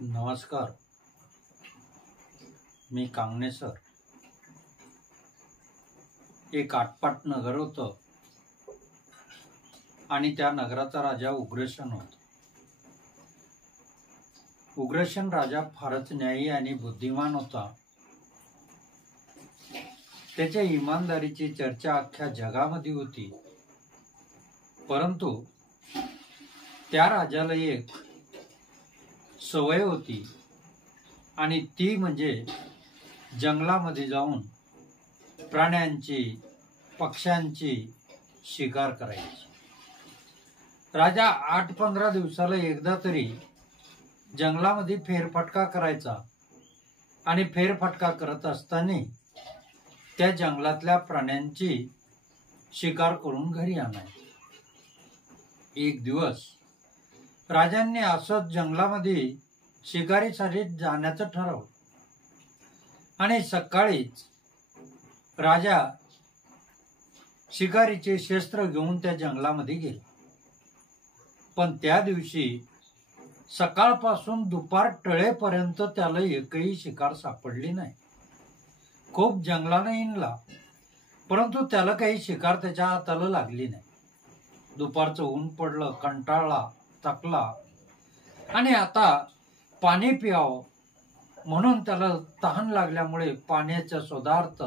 नमस्कार. मी कांगणे सर. एक आटपाट नगर होतं आणि त्या नगराचा राजा उग्रसेन होता. उग्रसेन राजा फारच न्यायी आणि बुद्धिमान होता. त्याच्या इमानदारीची चर्चा अख्ख्या जगामध्ये होती. परंतु त्या राजाला एक सवय होती आणि ती म्हणजे जंगलामध्ये जाऊन प्राण्यांची, पक्ष्यांची शिकार करायची. राजा 8-15 दिवसाला एकदा तरी जंगलामध्ये फेरफटका करायचा आणि फेरफटका करत असताना त्या जंगलातल्या प्राण्यांची शिकार करून घरी आणायची. एक दिवस राजांनी असंच जंगलामध्ये शिकारीसाठी जाण्याचं ठरवलं आणि सकाळीच राजा शिकारीचे शस्त्र घेऊन त्या जंगलामध्ये गेला. पण त्या दिवशी सकाळपासून दुपार टळेपर्यंत त्याला एकही शिकार सापडली नाही. खूप जंगलानं हिंडला, परंतु त्याला काही शिकार त्याच्या हाताला लागली नाही. दुपारचं ऊन पडलं, कंटाळला, थकला आणि आता पाणी प्यावं म्हणून त्याला तहान लागल्यामुळे पाण्याच्या शोधार्थ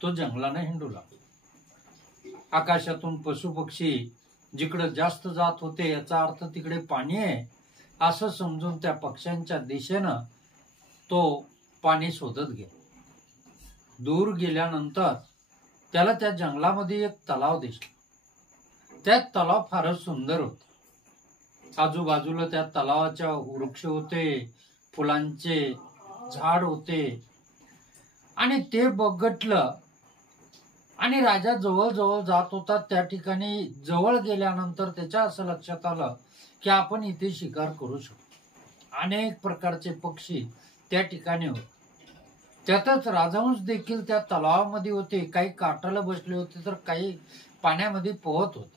तो जंगलानं हिंडू लागला. आकाशातून पशुपक्षी जिकडे जास्त जात होते याचा अर्थ तिकडे पाणी आहे असं समजून त्या पक्ष्यांच्या दिशेनं तो पाणी शोधत गेला. दूर गेल्यानंतर त्याला त्या जंगलामध्ये एक तलाव दिसला. त्या तलाव फारच सुंदर होता. आजूबाजूला त्या तलावाच्या वृक्ष होते, फुलांचे झाड होते आणि ते बघितलं आणि राजा जवळ जवळ जात होता. त्या ठिकाणी जवळ गेल्यानंतर त्याच्या असं लक्षात आलं की आपण इथे शिकार करू शकतो. अनेक प्रकारचे पक्षी त्या ठिकाणी होते. त्यातच राजहंस देखील त्या तलावामध्ये होते. काही काठाला बसले होते तर काही पाण्यामध्ये पोहत होते.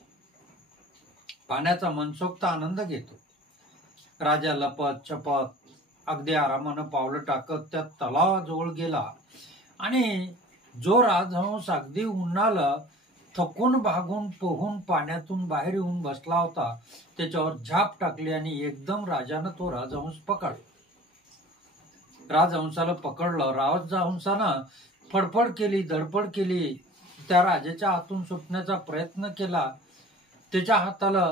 पाण्याचा मनसोक्त आनंद घेतो. राजा लपत छपत अगदी आरामानं पावलं टाकत त्या तलावाजवळ गेला आणि जो राजहंस अगदी उन्हाला थकून भागून पोहून पाण्यातून बाहेर येऊन बसला होता त्याच्यावर झाप टाकली आणि एकदम राजानं तो राजहंस पकडला. राजहंसाला पकडलं. राजहंसानं फडफड केली, धडपड केली, त्या राजाच्या हातून सुटण्याचा प्रयत्न केला. त्याच्या हाताला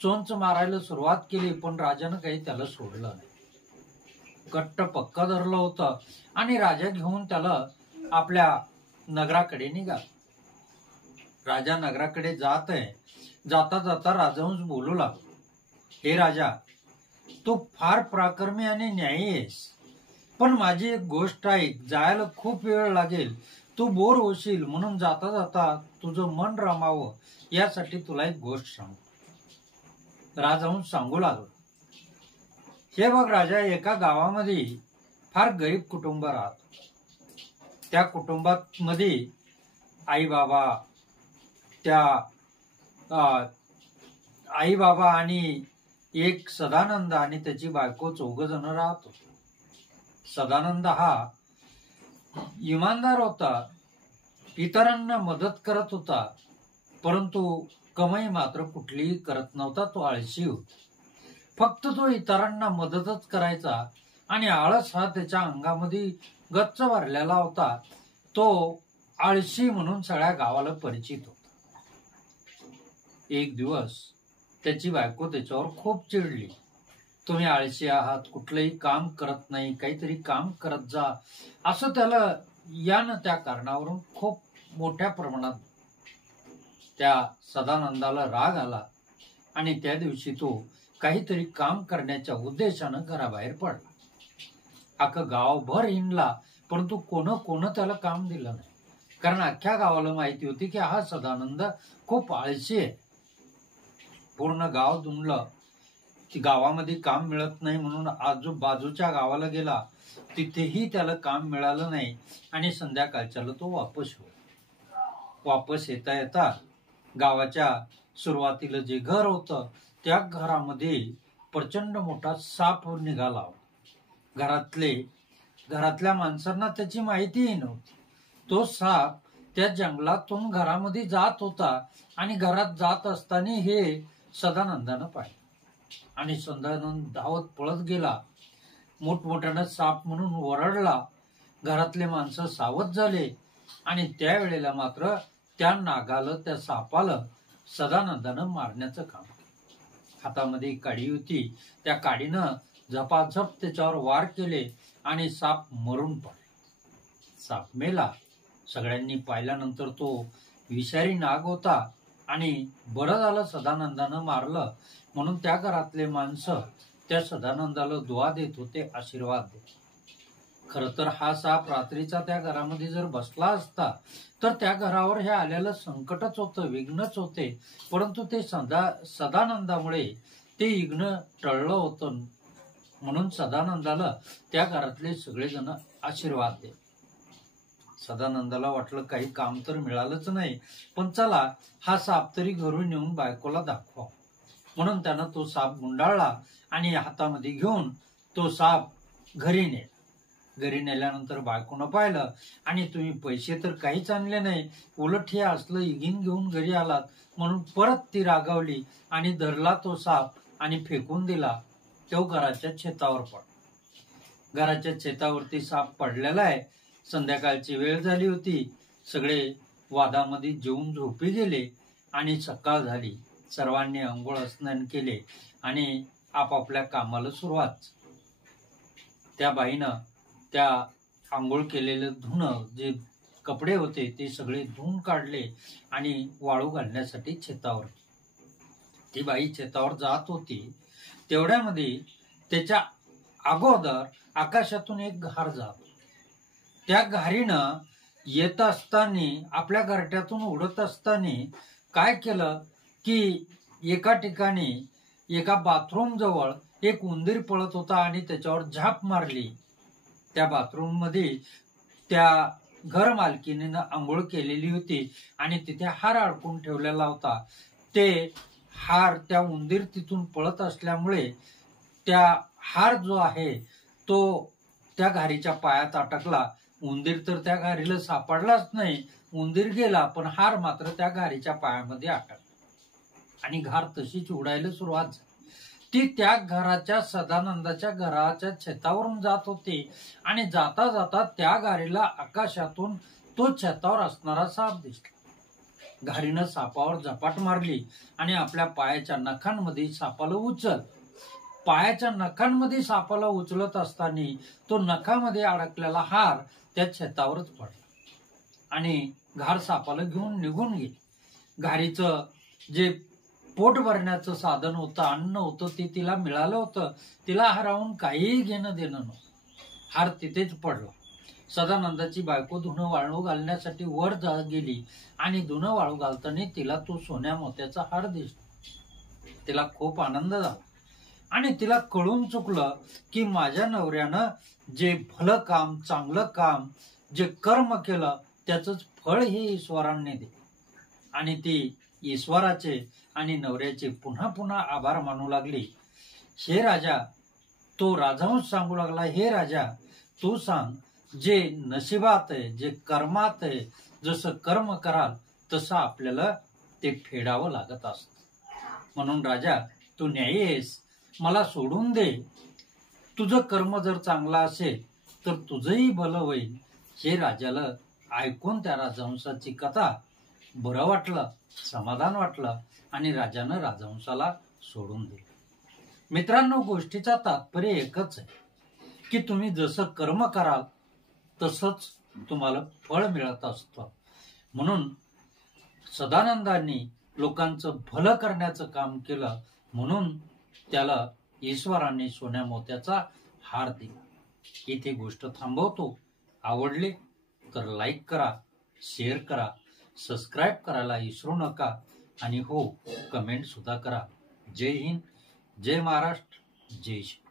चोंच मारायला सुरुवात केली, पण राजानं काही त्याला सोडलं नाही. घट्ट पक्क धरलं होतं आणि राजा घेऊन त्याला आपल्या नगराकडे निघाला. राजा नगराकडे जात आहे. जाता जाता राजहंस बोलू लागला, हे राजा, तू फार पराक्रमी आणि न्यायी आहेस, पण माझी एक गोष्ट ऐक. जायला खूप वेळ लागेल, तू बोर होशील, म्हणून जाता जाता तुझं मन रमावं यासाठी तुला एक गोष्ट सांगतो. राजहंस सांगू लागला, हे बघ राजा, एका गावामध्ये फार गरीब कुटुंब राहत. त्या कुटुंबात मध्ये आई बाबा आणि एक सदानंद आणि त्याची बायको 4 जण राहत होते. सदानंद हा इमानदार होता, इतरांना मदत करत होता, परंतु कमाई मात्र कुठलीही करत नव्हता. तो आळशी होता. फक्त तो इतरांना मदतच करायचा आणि आळस हा त्याच्या अंगामध्ये गच्च भरलेला होता. तो आळशी म्हणून सगळ्या गावाला परिचित होता. एक दिवस त्याची बायको त्याच्यावर खूप चिडली. तुम्ही आळशी आहात, कुठलंही काम करत नाही, काहीतरी काम करत जा, असं त्याला यानं त्या कारणावरून खूप मोठ्या प्रमाणात त्या सदानंदाला राग आला आणि त्या दिवशी तो काहीतरी काम करण्याच्या उद्देशानं घराबाहेर पडला. अख्खं गावभर हिंडला, परंतु कोण त्याला काम दिलं नाही. कारण अख्ख्या गावाला माहिती होती की हा सदानंद खूप आळशी आहे. पूर्ण गाव दुमलं. गावामध्ये काम मिळत नाही म्हणून आजूबाजूच्या गावाला गेला, तिथेही त्याला काम मिळालं नाही आणि संध्याकाळच्याला तो वापस येता येता गावाच्या सुरुवातीला जे घर होतं त्या घरामध्ये प्रचंड मोठा साप निघाला. घरातल्या माणसांना त्याची माहितीही नव्हती. तो साप त्या जंगलातून घरामध्ये जात होता आणि घरात जात असताना हे सदानंदानं पाहिलं आणि सदानंद धावत पळत गेला. मोठमोठ्यानं साप म्हणून ओरडला. घरातले माणसं सावध झाले आणि त्यावेळेला मात्र त्या नागाला, त्या सापाला सदानंदानं मारण्याचं काम केलं. हातामध्ये काडी होती, त्या काडीनं झपाझप त्याच्यावर वार केले आणि साप मरून पडला. साप मेला. सगळ्यांनी पाहिल्यानंतर तो विषारी नाग होता आणि बरं झालं सदानंदानं मारलं म्हणून त्या घरातले माणसं त्या सदानंदाला दुआ देत होते, आशीर्वाद देत. खर तर हा साप रात्रीचा त्या घरामध्ये जर बसला असता तर त्या घरावर हे आलेलं संकटच होतं, विघ्नच होते. परंतु ते सदानंदामुळे ते विघ्न टळलं होतं. म्हणून सदानंदाला त्या घरातले सगळेजण आशीर्वाद देत. सदानंदाला वाटलं काही काम तर मिळालंच नाही, पण चला हा साप तरी घरून येऊन बायकोला दाखवा. म्हणून त्यानं तो साप गुंडाळला आणि हातामध्ये घेऊन तो साप घरी नेला. घरी नेल्यानंतर बायकोनं पाहिलं आणि तुम्ही पैसे तर काहीच आणले नाही, उलट हे असलं इगीन घेऊन घरी आलात म्हणून परत ती रागावली आणि धरला तो साप आणि फेकून दिला. तो घराच्या छतावर पडला. घराच्या छतावरती साप पडलेला आहे. संध्याकाळची वेळ झाली होती. सगळे वादामध्ये जेवून झोपी गेले आणि सकाळ झाली. सर्वांनी अंघोळ स्नान केले आणि आपापल्या कामाला सुरुवात. त्या बाईनं त्या आंघोळ केलेलं धुणं, जे कपडे होते ते सगळे धुवून काढले आणि वाळू घालण्यासाठी छतावर. ती बाई छतावर जात होती. तेवढ्यामध्ये त्याच्या अगोदर आकाशातून एक घार जात. त्या घारीनं येत असताना, आपल्या घरट्यातून उडत असताना काय केलं की एका ठिकाणी एका बाथरूम जवळ एक उंदीर पळत होता आणि त्याच्यावर झाप मारली. त्या बाथरूम मध्ये त्या घर मालकीने आंघोळ केलेली होती आणि तिथे हार अडकून ठेवलेला होता. ते हार, त्या उंदीर तिथून पळत असल्यामुळे त्या हार जो आहे तो त्या घारीच्या पायात अटकला. उंदीर तर त्या घारीला सापडलाच नाही. उंदीर गेला पण हार मात्र त्या घारीच्या पायामध्ये अटकला आणि घार तशीच उडायला सुरुवात झाली. ती त्या घराच्या, सदानंदाच्या घराच्या छतावरून जात होती आणि जाता जाता त्या घारीला आकाशातून तो छतावर असणारा साप दिसला. घारीनं सापावर झपाट मारली आणि आपल्या पायाच्या नखांमध्ये सापाला उचल. पायाच्या नखांमध्ये सापाला उचलत असताना तो नखामध्ये अडकलेला हार त्या छतावरच पडला आणि घार सापाला घेऊन निघून गेली. घारीचं जे पोट भरण्याचं साधन होतं, अन्न होतं, ते तिला मिळालं होतं. तिला हारावून काहीही घेणं देणं नव्हतं. हार तिथेच पडला. सदानंदाची बायको धुणं वाळू घालण्यासाठी वर गेली आणि धुणं वाळू घालताना तिला तो सोन्या मोत्याचा हार दिसला. तिला खूप आनंद झाला आणि तिला कळून चुकलं की माझ्या नवऱ्यानं जे भलं काम, चांगलं काम, जे कर्म केलं त्याचंच फळ हे ईश्वराने दिले. आणि ती ईश्वराचे आणि नवऱ्याचे पुन्हा पुन्हा आभार मानू लागली. हे राजा, तो राजहंस सांगू लागला, हे राजा तू सांग, जे नशिबात आहे, जे कर्मात आहे, जसं कर्म कराल तसं आपल्याला ते फेडावं लागत असतं. म्हणून राजा तू न्यायी आहेस, मला सोडून दे. तुझं कर्म जर चांगलं असेल तर तुझंही भलं होईल. हे राजाला ऐकून त्या राजहंसाची कथा बरं वाटलं, समाधान वाटलं आणि राजानं राजहंसाला सोडून दिलं. मित्रांनो, गोष्टीचा तात्पर्य एकच आहे की तुम्ही जसं कर्म कराल तसंच तुम्हाला फळ मिळत असतं. म्हणून सदानंदांनी लोकांचं भलं करण्याचं काम केलं म्हणून त्याला ईश्वराने सोन्या मोत्याचा हार दिला. इथे गोष्ट थांबवतो. आवडले तर लाईक करा, शेअर करा, सबस्क्राईब करायला विसरू नका आणि हो, कमेंट सुद्धा करा. जय हिंद, जय महाराष्ट्र, जय श्री.